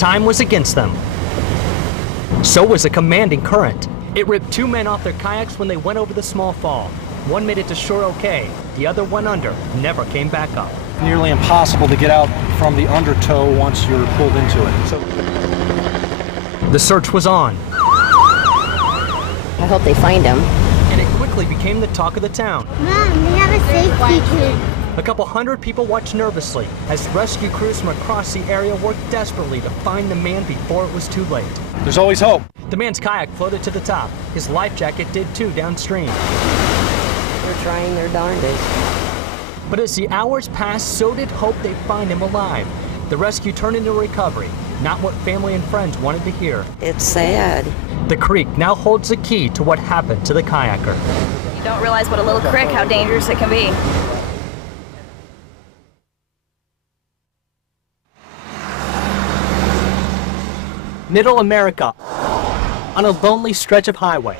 Time was against them. So was a commanding current. It ripped 2 men off their kayaks when they went over the small fall. One made it to shore okay. The other went under, never came back up. Nearly impossible to get out from the undertow once you're pulled into it. The search was on. I hope they find him. And it quickly became the talk of the town. Mom, they have a safety key. A couple hundred people watched nervously as rescue crews from across the area worked desperately to find the man before it was too late. There's always hope. The man's kayak floated to the top. His life jacket did too downstream. They're trying their darndest. But as the hours passed, so did hope they'd find him alive. The rescue turned into recovery, not what family and friends wanted to hear. It's sad. The creek now holds the key to what happened to the kayaker. You don't realize what a little creek, how dangerous it can be. Middle America, on a lonely stretch of highway.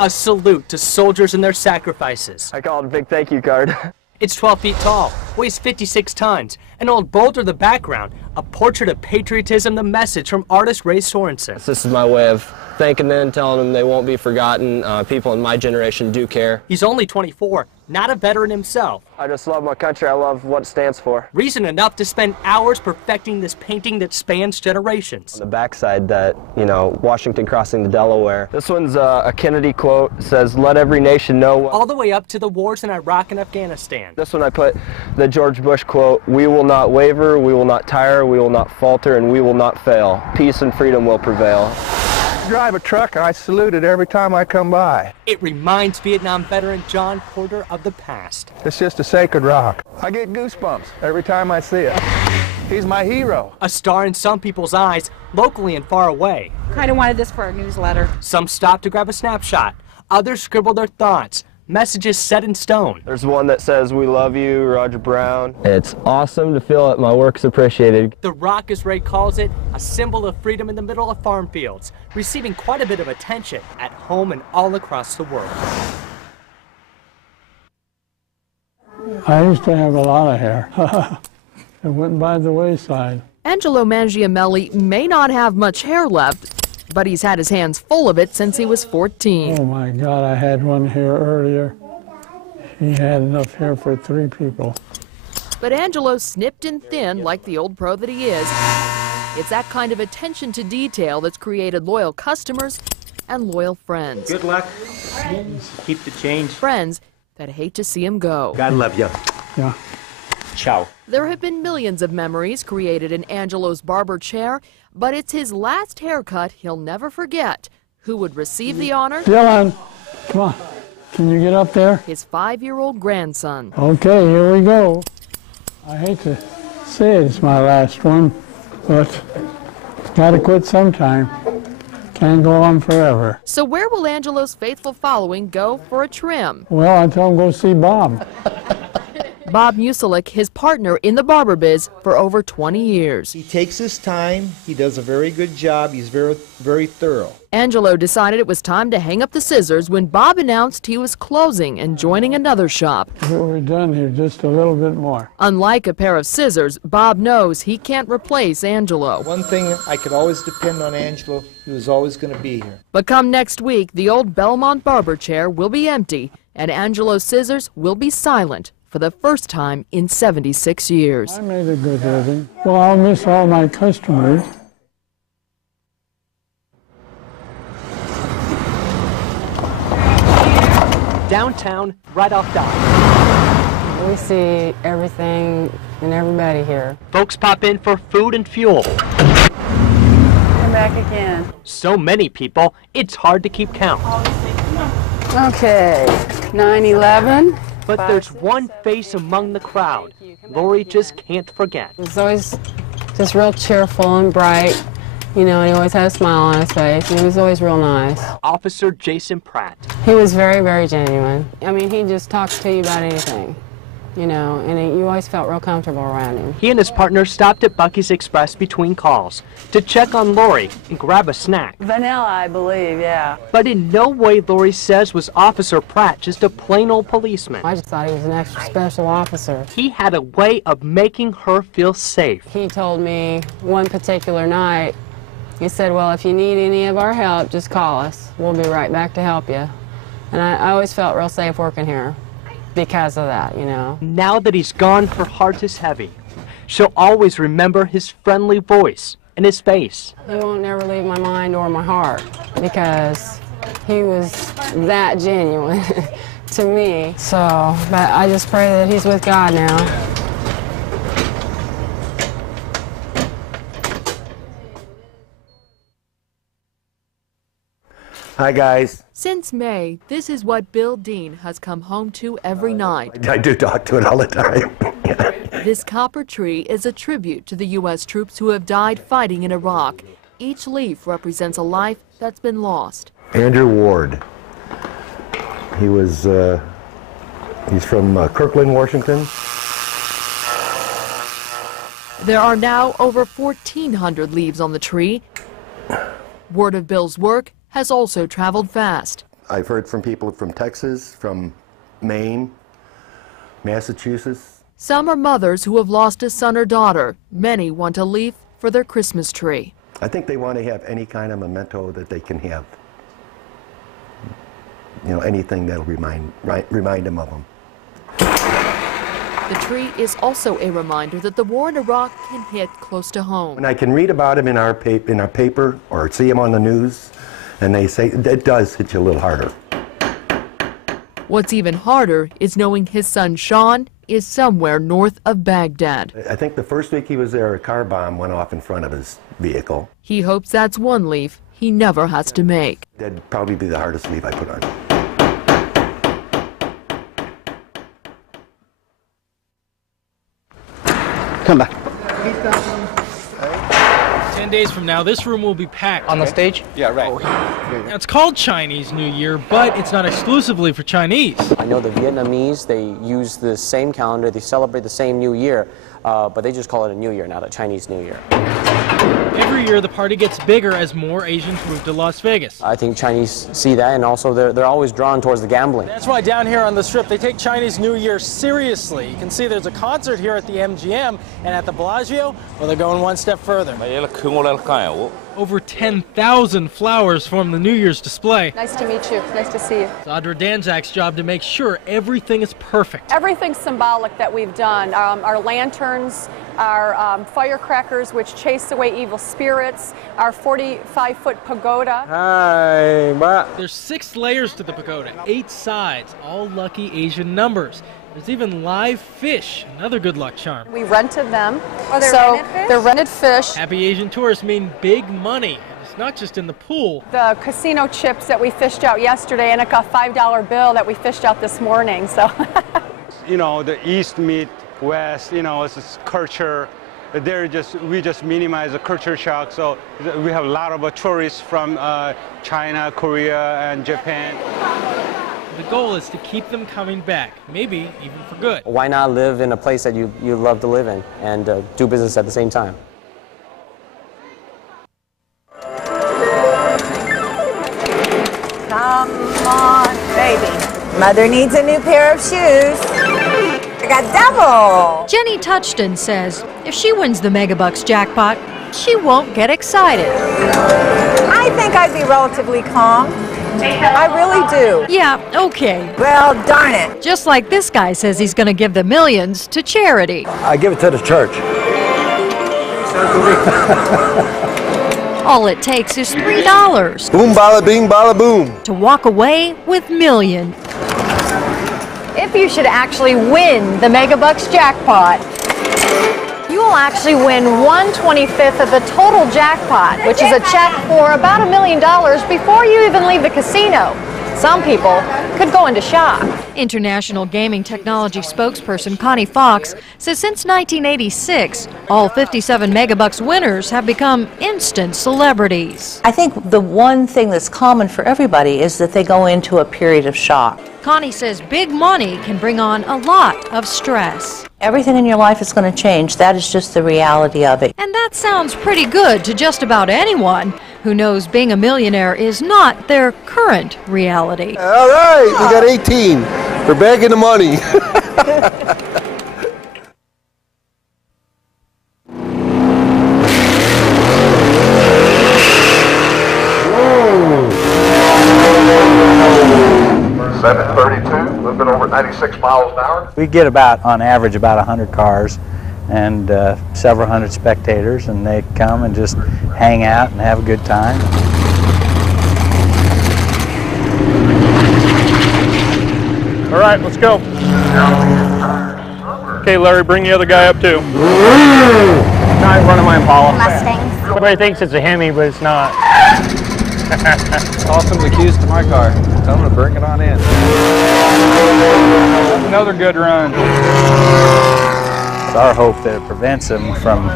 A salute to soldiers and their sacrifices. I call it a big thank you card. It's 12 feet tall, weighs 56 tons, an old boulder the background, a portrait of patriotism, the message from artist Ray Sorensen. This is my way of thanking them, telling them they won't be forgotten. People in my generation do care. He's only 24, not a veteran himself. I just love my country. I love what it stands for. Reason enough to spend hours perfecting this painting that spans generations. On the backside that, Washington crossing the Delaware. This one's a Kennedy quote. It says, "Let every nation know." All the way up to the wars in Iraq and Afghanistan. This one I put the George Bush quote, "We will not waver, we will not tire, we will not falter, and we will not fail. Peace and freedom will prevail." I drive a truck and I salute it every time I come by. It reminds Vietnam veteran John Porter of the past. It's just a sacred rock. I get goosebumps every time I see it. He's my hero. A star in some people's eyes, locally and far away. Kind of wanted this for our newsletter. Some stopped to grab a snapshot. Others scribbled their thoughts. Messages set in stone. There's one that says, "We love you, Roger Brown." It's awesome to feel that my work's appreciated. The rock, as Ray calls it, a symbol of freedom in the middle of farm fields, receiving quite a bit of attention at home and all across the world. I used to have a lot of hair. It went by the wayside. Angelo Mangiamelli may not have much hair left, but he's had his hands full of it since he was 14. Oh my God, I had one here earlier. He had enough hair for 3 people. But Angelo snipped and thinned like the old pro that he is. It's that kind of attention to detail that's created loyal customers and loyal friends. Good luck. Keep the change. Friends that hate to see him go. God love you. Yeah. Ciao. There have been millions of memories created in Angelo's barber chair, but it's his last haircut he'll never forget. Who would receive the honor? Dylan, come on. Can you get up there? His 5-year-old grandson. Okay, here we go. I hate to say it's my last one, but gotta quit sometime. Can't go on forever. So where will Angelo's faithful following go for a trim? Well, I tell him go see Bob. Bob Muselik, his partner in the barber biz for over 20 years. He takes his time. He does a very good job. He's very, very thorough. Angelo decided it was time to hang up the scissors when Bob announced he was closing and joining another shop. We're done here, just a little bit more. Unlike a pair of scissors, Bob knows he can't replace Angelo. One thing I could always depend on Angelo, he was always going to be here. But come next week, the old Belmont barber chair will be empty and Angelo's scissors will be silent for the first time in 76 years. I made a good living. Well, I'll miss all my customers. Downtown, right off dock. We see everything and everybody here. Folks pop in for food and fuel. Come back again. So many people, it's hard to keep count. Okay, 9/11. But there's one face among the crowd Lori just can't forget. He was always just real cheerful and bright, and he always had a smile on his face, and he was always real nice. Officer Jason Pratt. He was very, very genuine. I mean, he just talks to you about anything. you know, and you always felt real comfortable around him. He and his partner stopped at Bucky's Express between calls to check on Lori and grab a snack. Vanilla, I believe, yeah. But in no way Lori says was Officer Pratt just a plain old policeman. I just thought he was an extra special officer. He had a way of making her feel safe. He told me one particular night, he said, well, if you need any of our help, just call us. We'll be right back to help you. And I always felt real safe working here because of that, you know. Now that he's gone, her heart is heavy. She'll always remember his friendly voice and his face. He won't never leave my mind or my heart because he was that genuine to me. So, but I just pray that he's with God now. Hi, guys. Since May, this is what Bill Dean has come home to every night. I do talk to it all the time. This copper tree is a tribute to the U.S. troops who have died fighting in Iraq. Each leaf represents a life that's been lost. Andrew Ward. He was, he's from Kirkland, Washington. There are now over 1,400 leaves on the tree. Word of Bill's work has also traveled fast. I've heard from people from Texas, from Maine, Massachusetts. Some are mothers who have lost a son or daughter. Many want a leaf for their Christmas tree. I think they want to have any kind of memento that they can have. You know, anything that'll remind them of them. The tree is also a reminder that the war in Iraq can hit close to home. When I can read about them in our paper or see them on the news, and they say it does hit you a little harder. What's even harder is knowing his son Sean is somewhere north of Baghdad. I think the first week he was there, a car bomb went off in front of his vehicle. He hopes that's one leaf he never has to make. That'd probably be the hardest leaf I put on. Come back. 10 days from now, this room will be packed. On the stage? Yeah, right. Now, it's called Chinese New Year, but it's not exclusively for Chinese. I know the Vietnamese, they use the same calendar, they celebrate the same New Year, but they just call it a New Year, not a Chinese New Year. Every year, the party gets bigger as more Asians move to Las Vegas. I think Chinese see that, and also they're always drawn towards the gambling. That's why down here on the Strip, they take Chinese New Year seriously. You can see there's a concert here at the MGM, and at the Bellagio, well, they're going one step further. Over 10,000 flowers form the New Year's display. Nice to meet you. Nice to see you. It's Audra Danzak's job to make sure everything is perfect. Everything symbolic that we've done, our lanterns, our firecrackers which chase away evil spirits, our 45-foot pagoda. Hi, there's 6 layers to the pagoda, 8 sides, all lucky Asian numbers. There's even live fish, another good luck charm. We rented them. Oh, they're rented fish? They're rented fish. Happy Asian tourists mean big money. It's not just in the pool. The casino chips that we fished out yesterday and a $5 bill that we fished out this morning. So, you know, the East meet West, you know, it's this culture. We just minimize the culture shock. So we have a lot of tourists from China, Korea, and Japan. The goal is to keep them coming back, maybe even for good. Why not live in a place that you love to live in and do business at the same time? Come on, baby. Mother needs a new pair of shoes. I got double. Jenny Touchton says if she wins the Megabucks jackpot, she won't get excited. I think I'd be relatively calm. I really do. Yeah, okay. Well, darn it. Just like this guy says he's going to give the millions to charity. I give it to the church. All it takes is $3. Boom, bada bing, bada boom. To walk away with millions. if you should actually win the Megabucks jackpot, you will actually win 1/25 of the total jackpot, which is a check for about $1 million before you even leave the casino. Some people could go into shock. International Gaming Technology spokesperson Connie Fox says since 1986, all 57 Megabucks winners have become instant celebrities. I think the one thing that's common for everybody is that they go into a period of shock. Connie says big money can bring on a lot of stress. Everything in your life is going to change. That is just the reality of it. And that sounds pretty good to just about anyone who knows being a millionaire is not their current reality. All right, we got 18. We're back in the money. .732, a little bit over 96 miles an hour. We get about, on average, about 100 cars and several hundred spectators, and they come and just hang out and have a good time. All right, let's go. Okay, Larry, bring the other guy up too. Not running my Impala. Mustangs. Everybody thinks it's a Hemi, but it's not. Toss them the keys to my car. Tell them to bring it on in. That's another good run. It's our hope that it prevents them from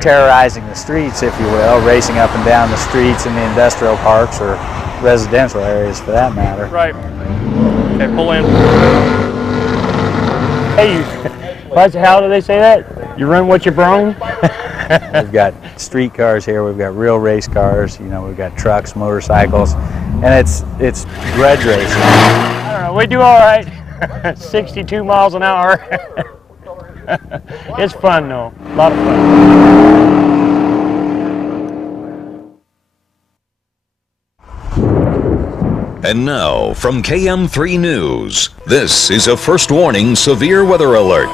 terrorizing the streets, if you will, racing up and down the streets in the industrial parks or residential areas for that matter. Right. Okay, pull in. Hey, how do they say that? You run what you brung? We've got street cars here, we've got real race cars, you know, we've got trucks, motorcycles, and it's grudge racing. I don't know, we do all right. 62 miles an hour. It's fun though, a lot of fun. And now, from KM3 News, this is a first warning severe weather alert.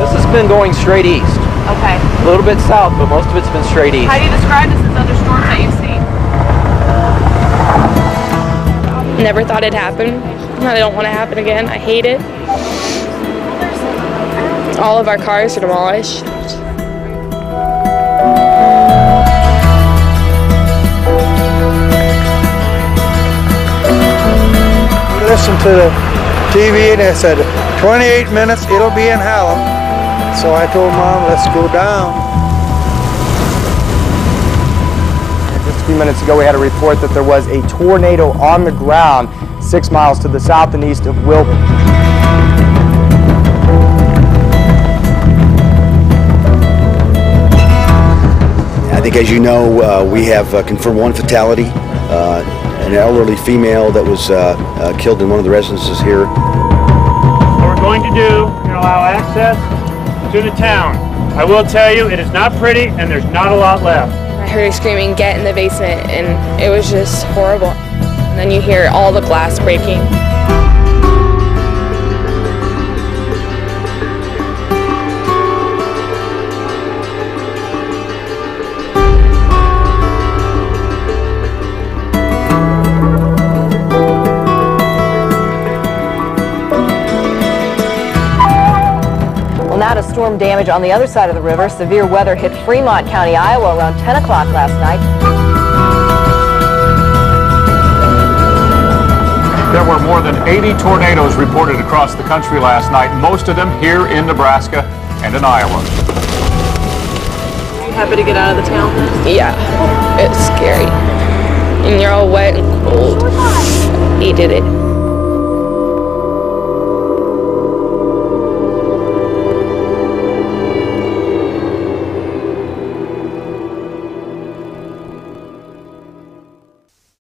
This has been going straight east. Okay. A little bit south, but most of it's been straight east. How do you describe this as other storms that you've seen? Never thought it'd happen. I don't want to happen again. I hate it. All of our cars are demolished. Listened to the TV and they said 28 minutes it'll be in Hallam. So I told Mom, let's go down. Just a few minutes ago we had a report that there was a tornado on the ground 6 miles to the south and east of Wilburn. I think, as you know, we have confirmed one fatality. An elderly female that was killed in one of the residences here. What we're going to do, we're going to allow access to the town. I will tell you, it is not pretty and there's not a lot left. I heard her screaming, "Get in the basement," and it was just horrible. And then you hear all the glass breaking. Now to storm damage on the other side of the river. Severe weather hit Fremont County, Iowa around 10 o'clock last night. There were more than 80 tornadoes reported across the country last night, most of them here in Nebraska and in Iowa. Are you happy to get out of the town? Yeah, it's scary. And you're all wet and cold. Hated it.